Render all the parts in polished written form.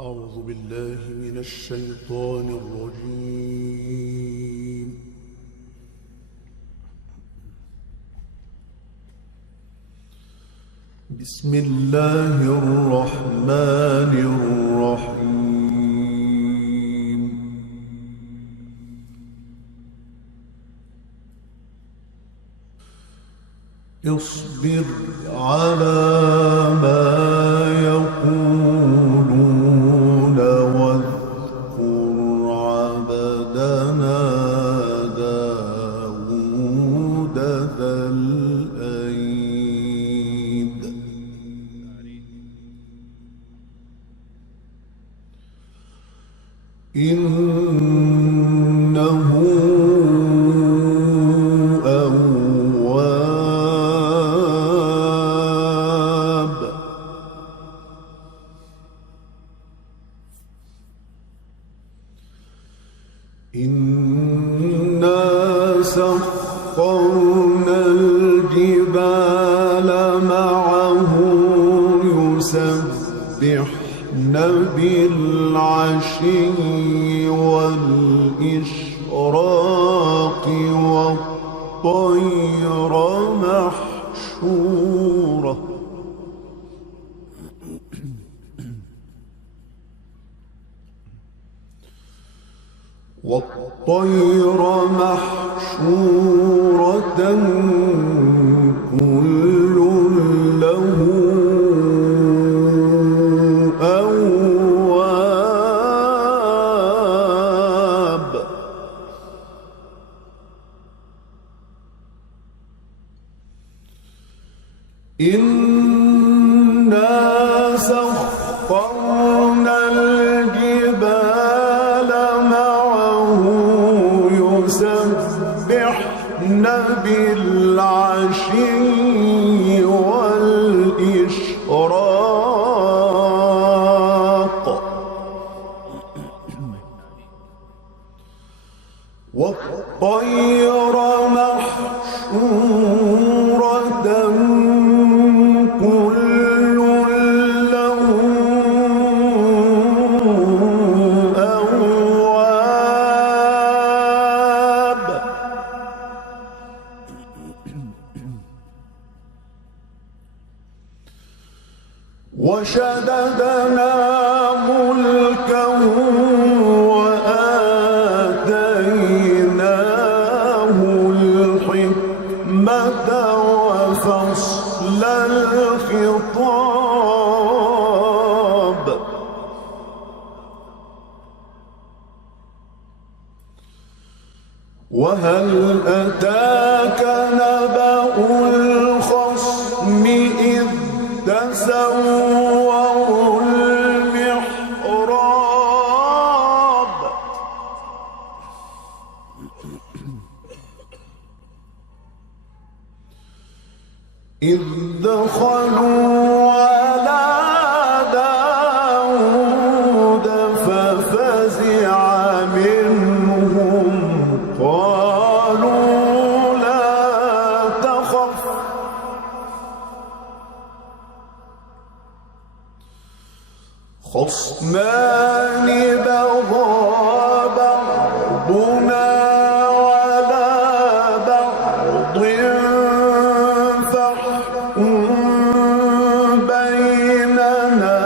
أعوذ بالله من الشيطان الرجيم. بسم الله الرحمن الرحيم. اصبر على ما يقولون واذكر عبدنا داود ذا الأيد إنه أواب. إنا سخرنا الجبال معه يسبحن بالعشي والإشراق والطير محشورة كل له أواب. إنا سخرنا الجبال معه يسبحن بالعشي والإشراق والطير محشورة كل له أواب. وشددنا ملكه وآتيناه الحكمة وفصل الخطاب وهل أتاك نبأ الخصم إذ تسوروا المحراب إذ دخلوا على داود ففزع منهم قالوا لا تخف خصمان بغى بعضنا على بعض فاحكم بيننا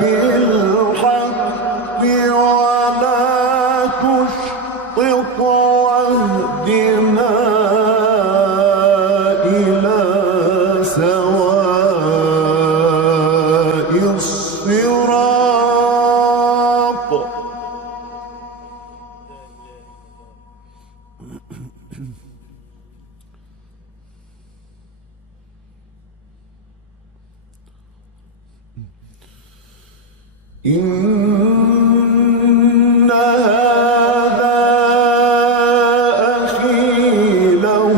بالحق ولا تشطط واهدنا إلى سواء الصراط. إن هذا أخي له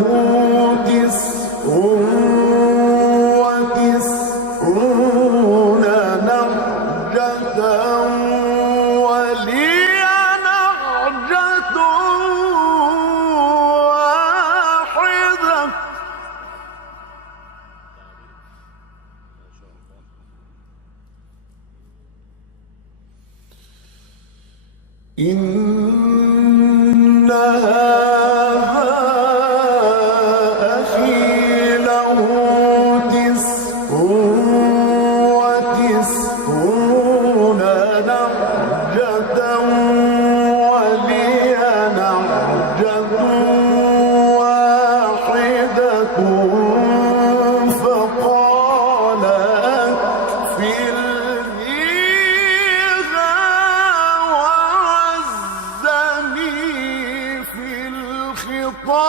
99 نعجة ولي نعجة واحدة إن هذا أخي له 99 نعجة ولي نعجة واحدة فقال أكفلنيها وعزني في الخطاب.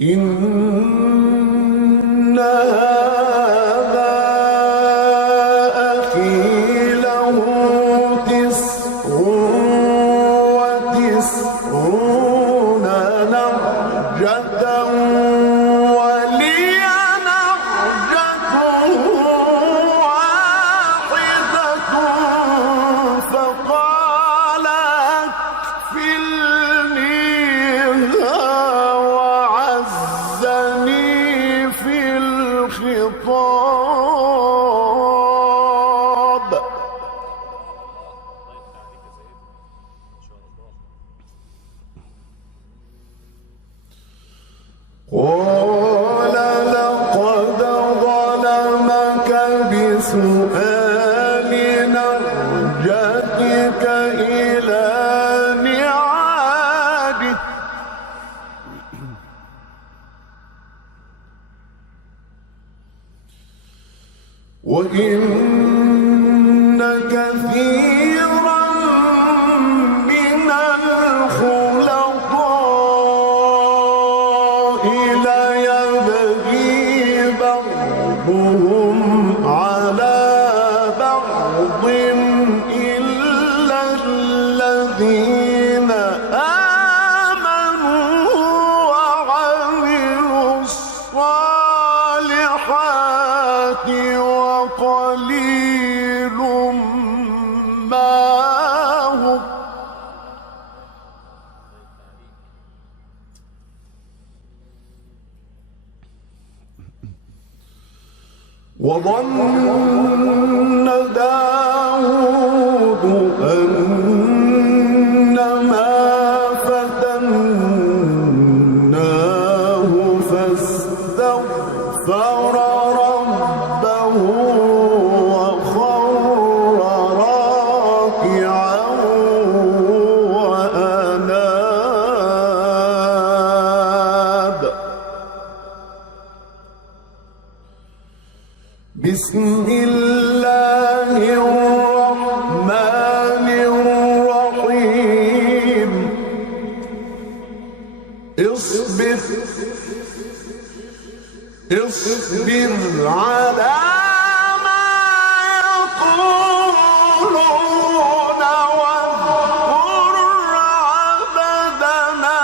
إن هذا أخي له 99 نعجة ولي نعجة واحدة فقال أكفلنيها وعزني في الخطاب. قال لقد ظلمك بسؤال نعجتك إلى نعاجه وإن كثيرا من الخلطاء ليبغي بعضهم على بعض إلا الذين آمنوا وعملوا الصالحات وقليل ما هم. وظن داود أنما فتناه فاستغفر ربه وخر راكعا وأناب. بسم الله الرحمن الرحيم. اصبر على ما يقولون واذكر عبدنا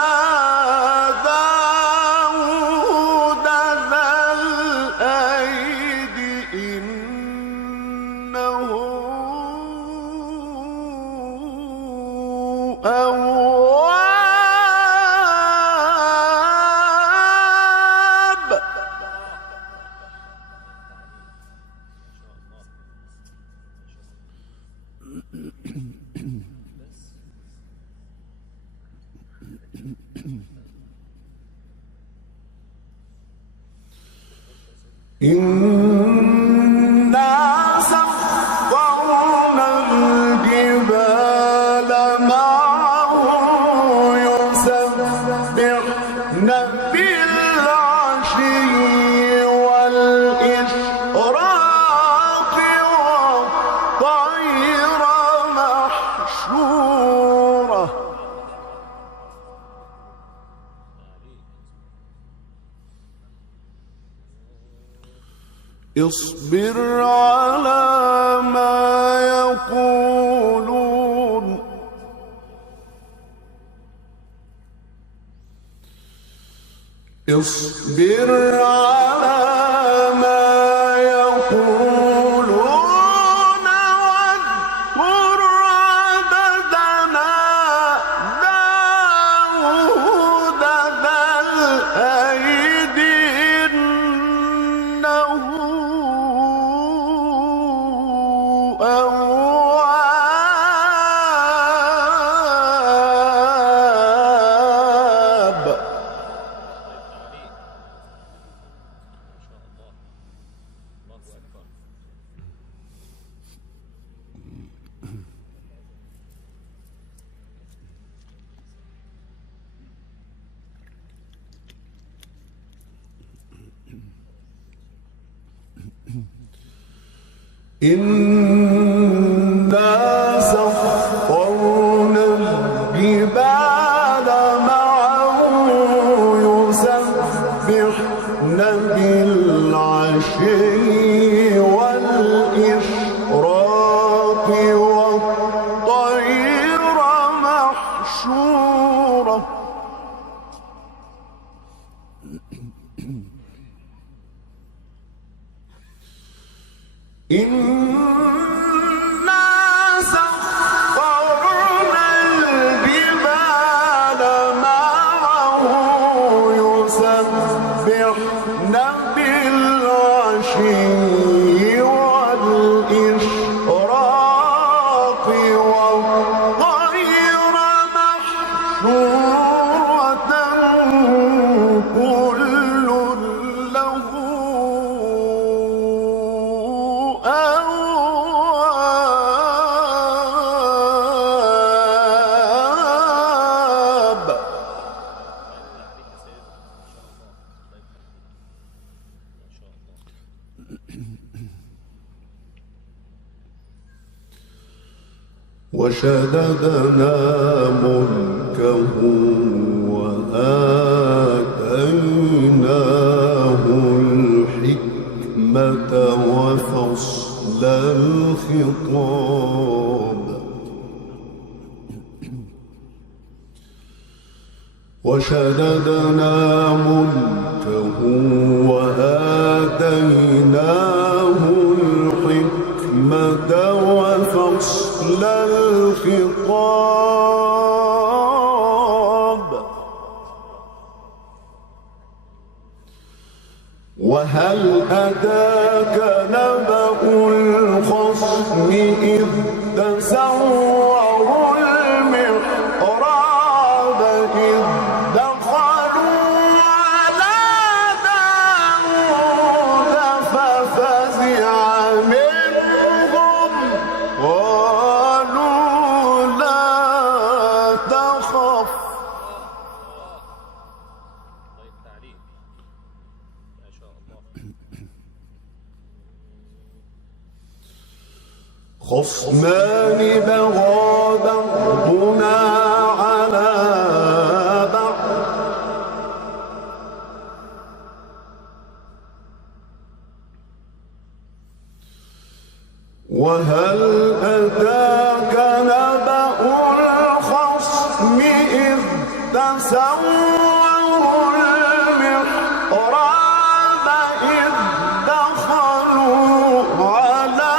داود ذا الأيد إنه أواب. إنا سخرنا الجبال معه يسبحن بالعشي والإشراق والطير محشورة. اصبر على ما يقولون اصبر على ما يقولون واذكر عبدنا إنا سخرنا الجبال معه يسبحن بالعشي والإشراق والطير محشورة إنا سخرنا الجبال معه يسبحن بالعشي والإشراق والطير محشورة كل له وشددنا ملكه وآتيناه الحكمة وفصل الخطاب وشددنا ملكه وآتيناه الحكمة وفصل الخطاب وهل أتاك نبأ الخصم إذ تسوروا المحراب إذ دخلوا على داود ففزع منهم قالوا لا تخف خصمان بغى بعضنا على بعض وهل أتاك نبأ الخصم إذ تسوروا المحراب إذ دخلوا على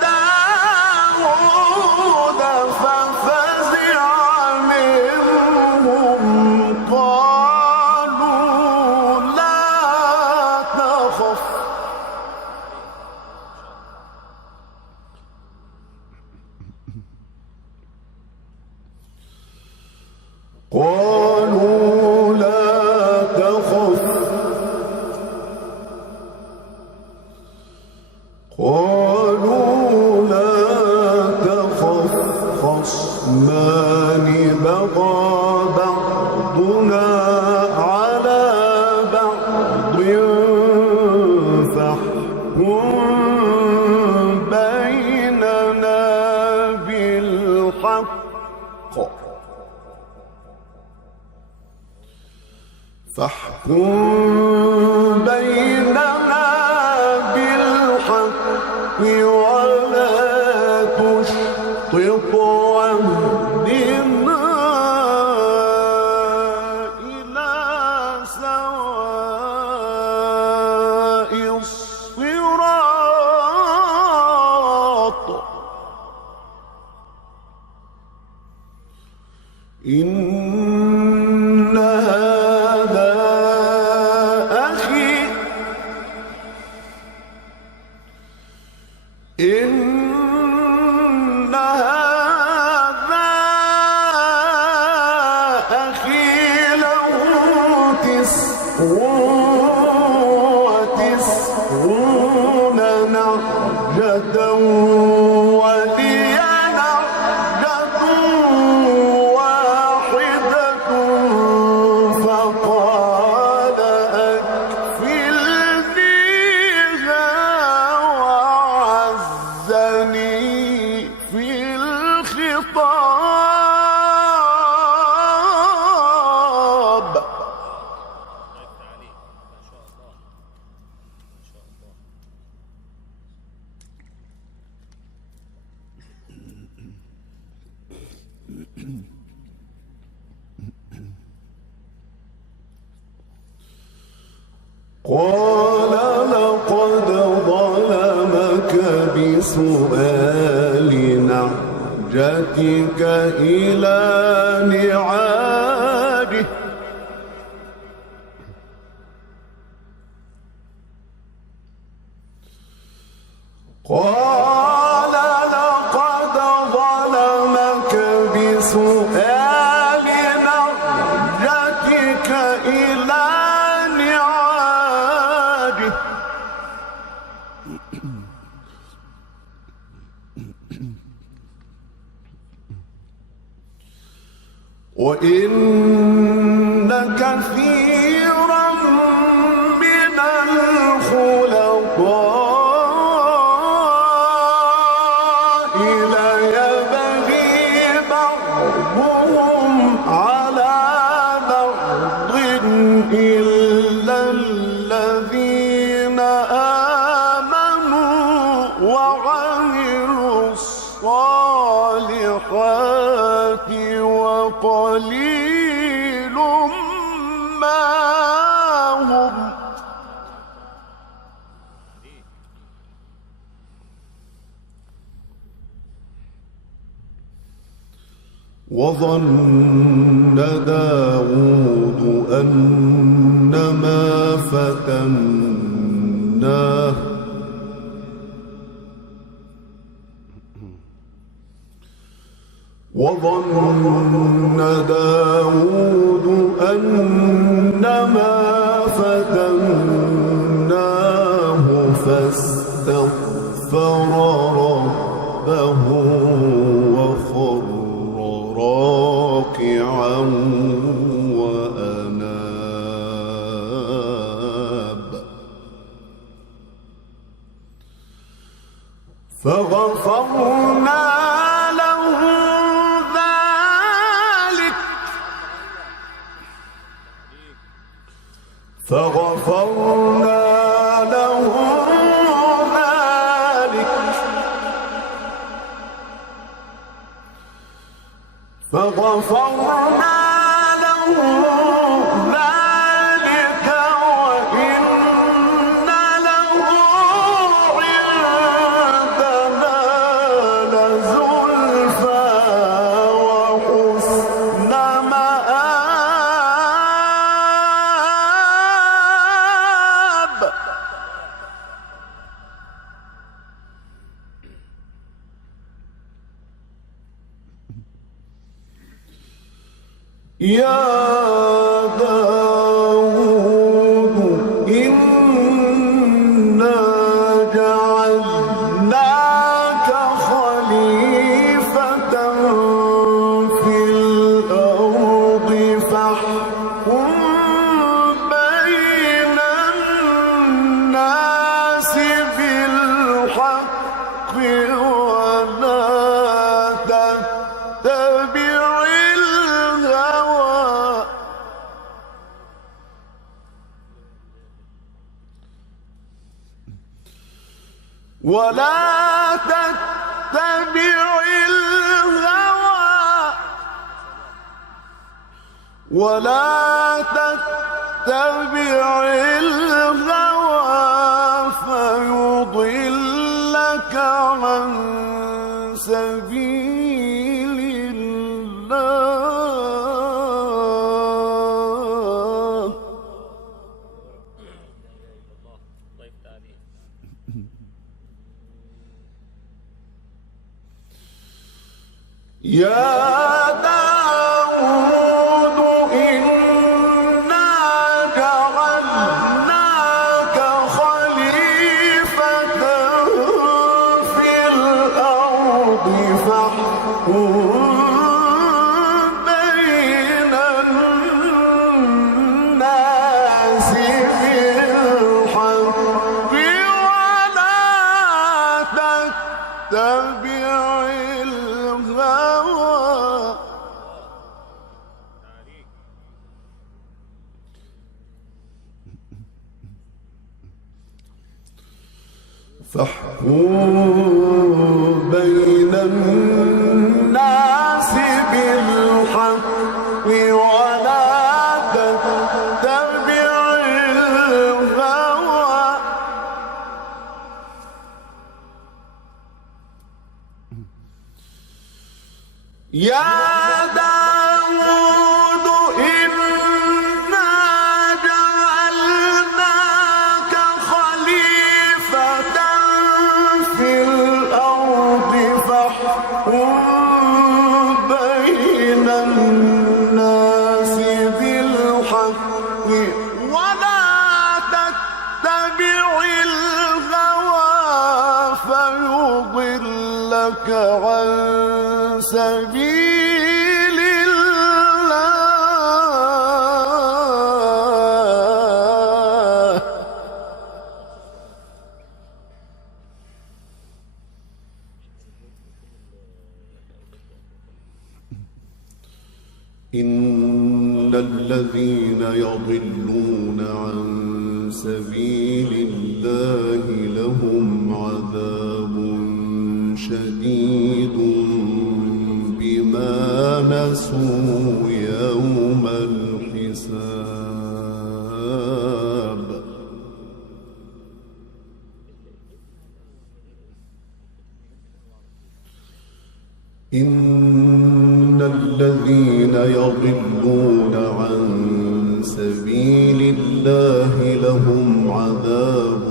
داود ففزع منهم قالوا لا تخف قالوا لا تخف قالوا لا تخف خصمان بغى بعضنا على بعض فاحكم بيننا بالحق فاحكم بيننا بالحق ولا تشطط واهدنا إلى سواء الصراط إن هذا أخي إن هذا أخي له 99 نعجة ولي نعجة واحدة فقال أكفلنيها وعلى قال لقد ظلمك بسؤال نعجتك إلى نعاجه قال لقد ظلمك بسؤال نعجتك إلى نعاجه وإن كثيرا من الخلطاء ليبغي بعضهم على بعض إلا الذين آمنوا وعملوا الصالحات وقليل ما هم وظن داود أنما فتناه وظن داود أنما فتناه فاستغفر ربه وخر راكعا وأناب فغفرنا فغفرنا له ذلك فغفرنا له ذلك وإن له عندنا لزلفى وحسن مآب يا داود إنا جعلناك خليفة في الأرض فاحكم بين الناس بالحق ولا تتبع ولا تتبع الهوى فيضلك عن سبيل الله يا داود إنا جعلناك خليفة في الأرض فاحكم بين الناس بالحق ولا تتبع الهوى فاحكم بين الناس بالحق ولا تتبع الهوى يا داود إنا جعلناك خليفة في الأرض فاحكم بين الناس بالحق ولا تتبع الهوى فيضلك عن سبيل الله. إن الذين يضلون عن سبيل الله لهم عذاب شديد بما نسوا يوم الحساب. إن الذين يضلون عن سبيل الله لهم عذاب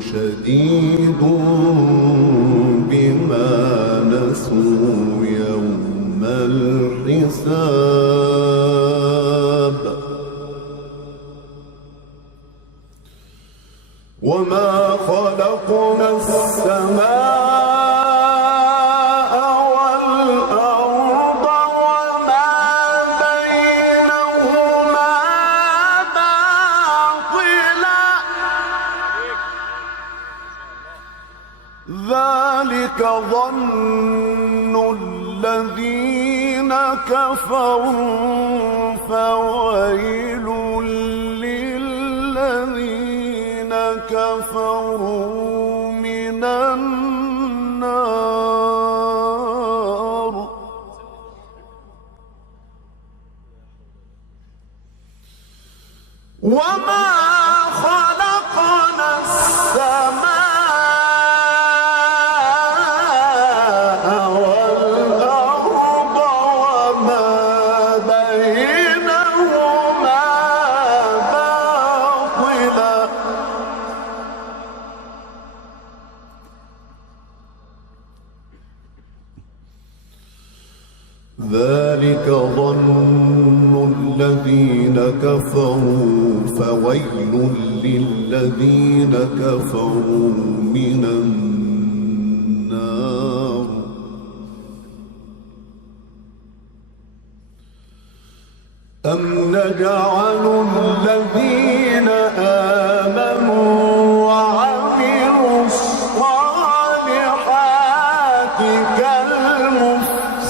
شديد بما نسوا يوم الحساب. وما خلقنا السماء والأرض وما بينهما باطلا ذلك ظن الذين كفروا فويل للذين كفروا من النار. وما خلقنا السماء والأرض وما بينهما باطلا ذلك ظن الذين كفروا فويل للذين كفروا من النار. أم نجعل الذين آمنوا وعملوا الصالحات كالمفسدين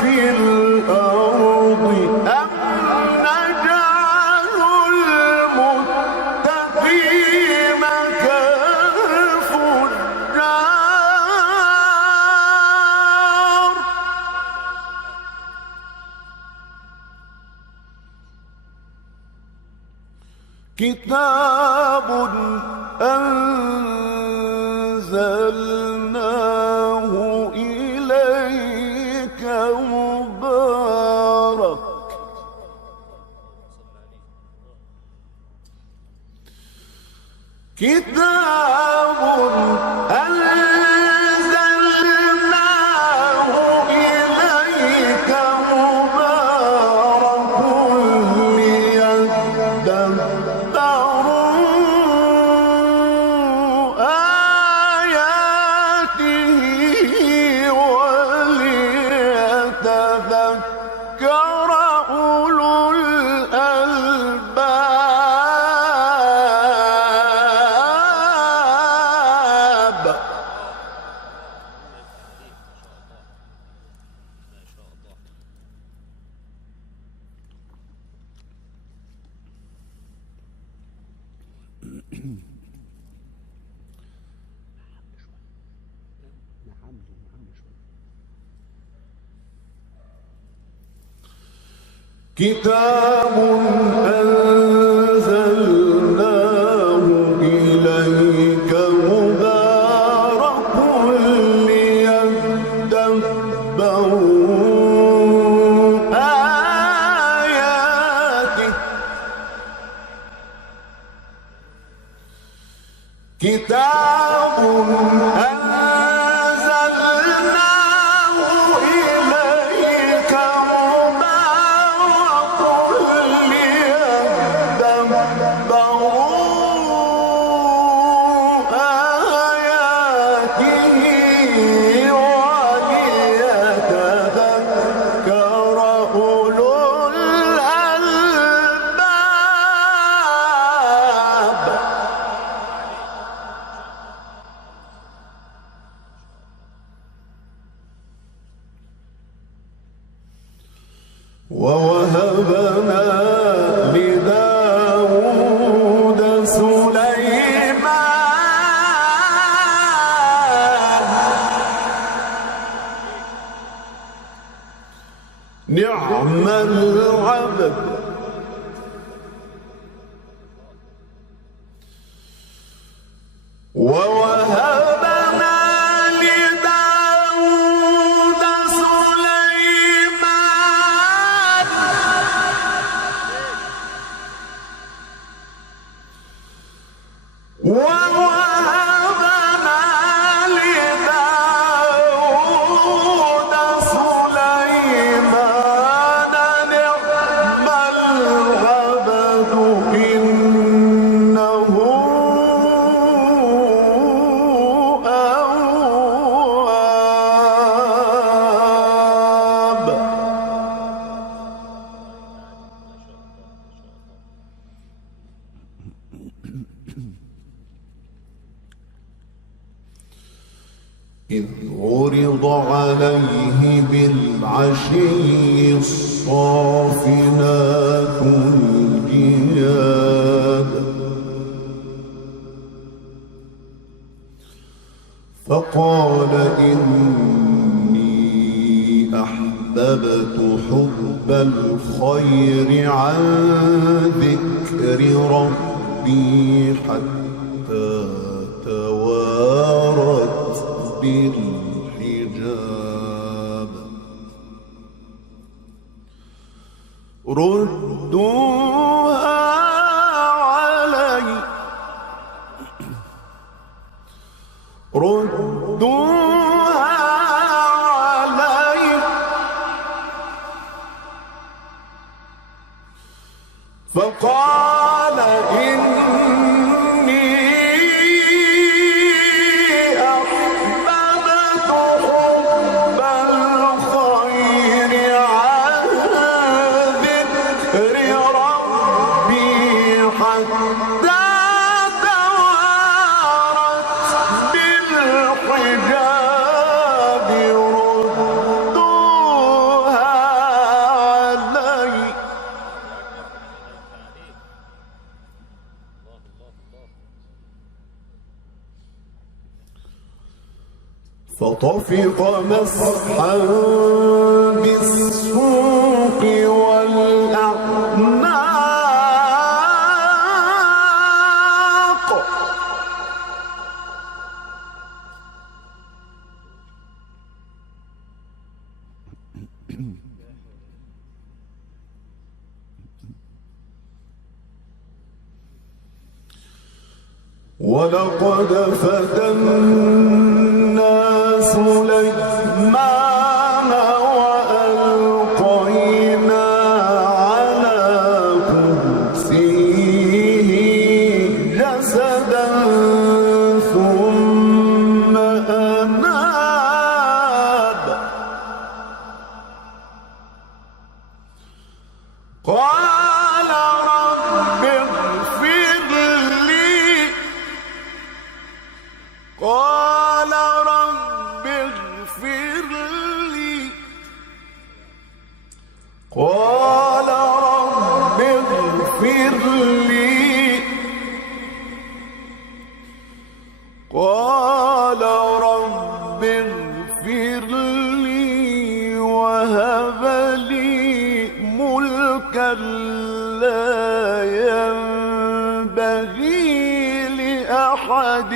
في الأرض أم نجعل المتقين كالفجار. كتاب أنزلناه إليك مبارك كتاب أنزلناه إليك مبارك ليدبروا آياته وليتذكر أولو الألباب. كتاب أنزلناه إليك مبارك ليدبروا كتاب أنزلناه إليك مبارك ليدبروا آياته وليتذكر أولو الألباب. ووهبنا لداود سليمان نعم العبد ووهبنا لداود سليمان ووهبنا لداود سليمان نعم العبد إنه أواب. إذ عرض عليه بالعشي الصافنات الجياد فقال إني أحببت حب الخير عن ذكر ربي حتى توارت بالحجاب. ردوها علي فقال إني أحببت حب الخير عن ذكر ربي حتى توارت بالحجاب. ردوها علي فطفق مسحا بالسوق والأعناق ولقد فتنا سليمان وألقينا على كرسيه جسدا ثم أناب قال رب اغفر لي قال رب اغفر لي قال رب اغفر لي قال رب اغفر لي وهب لي ملكا لا ينبغي لأحد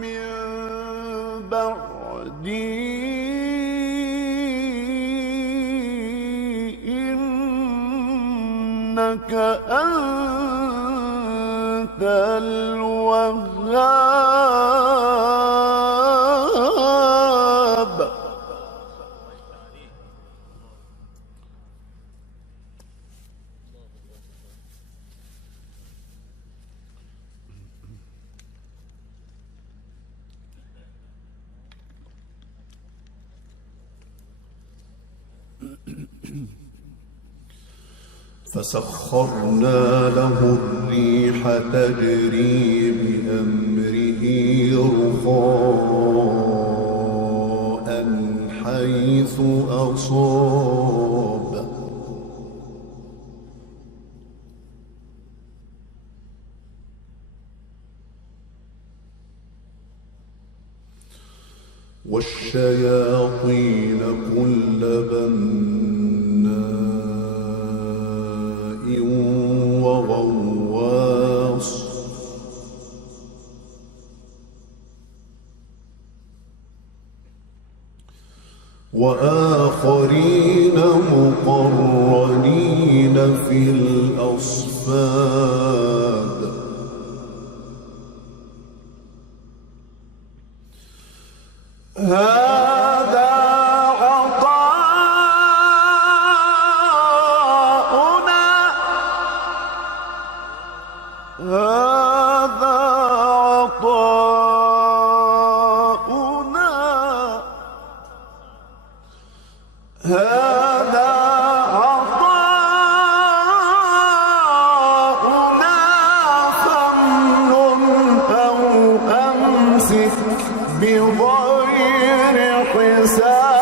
من بعدي إنك أنت الوهاب. الوهاب. فسخرنا له الريح تجري بأمره رخاء حيث أصاب. والشياطين كل بناء وغواص. وآخرين مقرنين في الأصفاد. هذا عطاؤنا هذا عطاؤنا هذا عطاؤنا فامنن أو أمسك بغير حساب.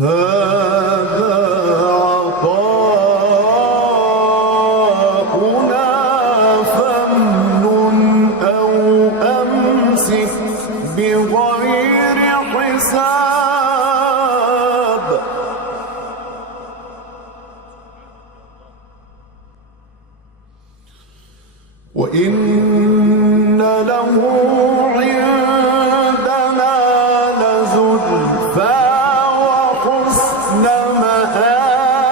هذا عطاؤنا فامنن أو أمسك بغير حساب. وإن له عندنا لزلفى وحسن مآب.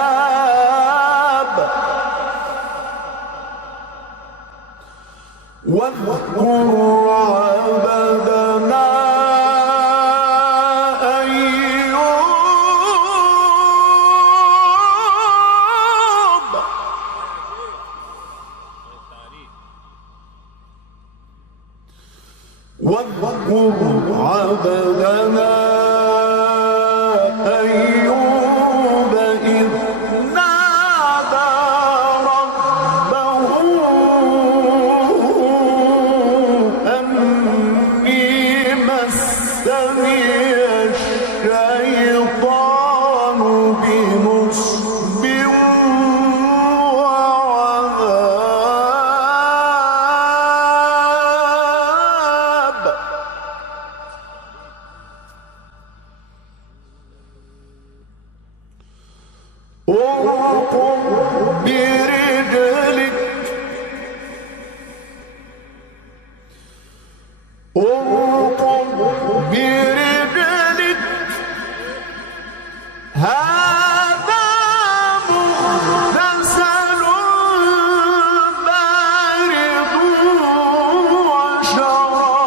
واذكر عبدنا أيوب واذكر عبدنا أيوب إذ نادى ربه أني مسني الشيطان بنصب وعذاب. اركض برجلك هذا مغتسل بارد وشراب.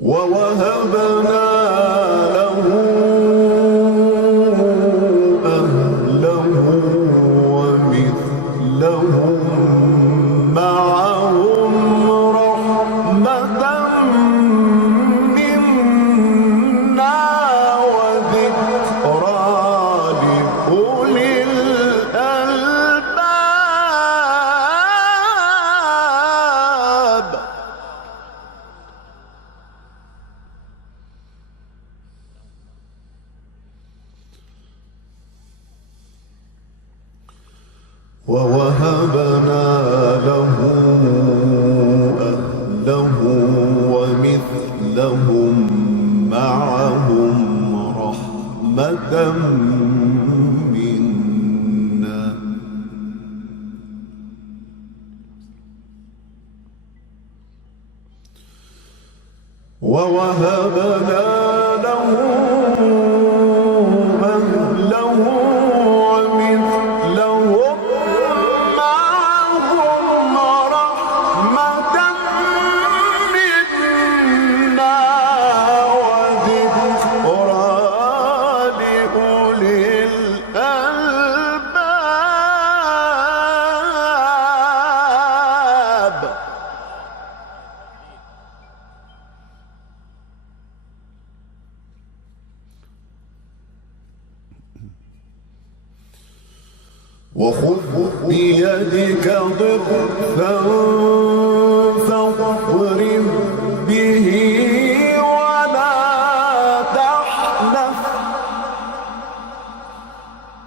ووهبنا له أهله ومثلهم معهم رحمة منا وذكرى لأولي الألباب. ووهبنا له أهله ومثلهم معهم رحمة منا ووهبنا له أهله ومثلهم معهم رحمة منا وذكرى لأولي الألباب. وخذ بيدك ضغثا فاضرب به ولا تحنث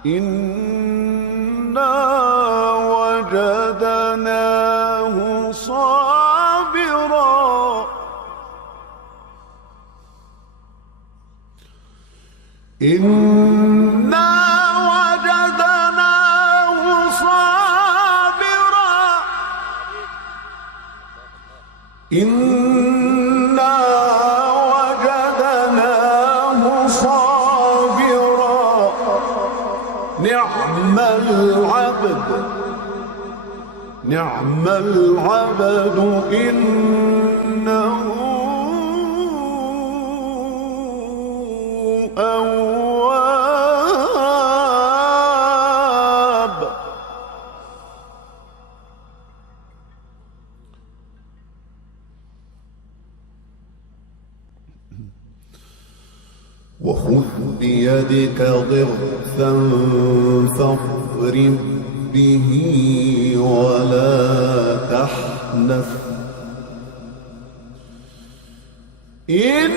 إنا وجدناه صابرا إنا وجدناه صابرا إنا وجدناه صابرا نعم العبد نعم العبد إنه أواب. وخذ بيدك ضغثا فاضرب به ولا تحنث إنا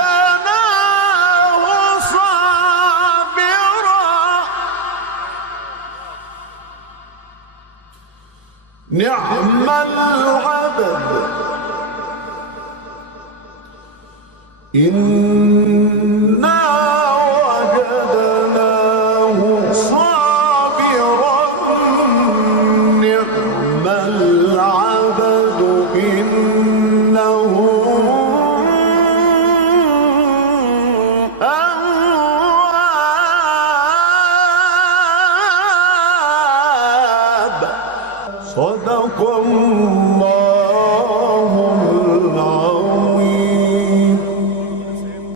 وجدناه صابرا نعم العبد إنا وجدناه صابرا نعم العبد إنه أواب. صدق الله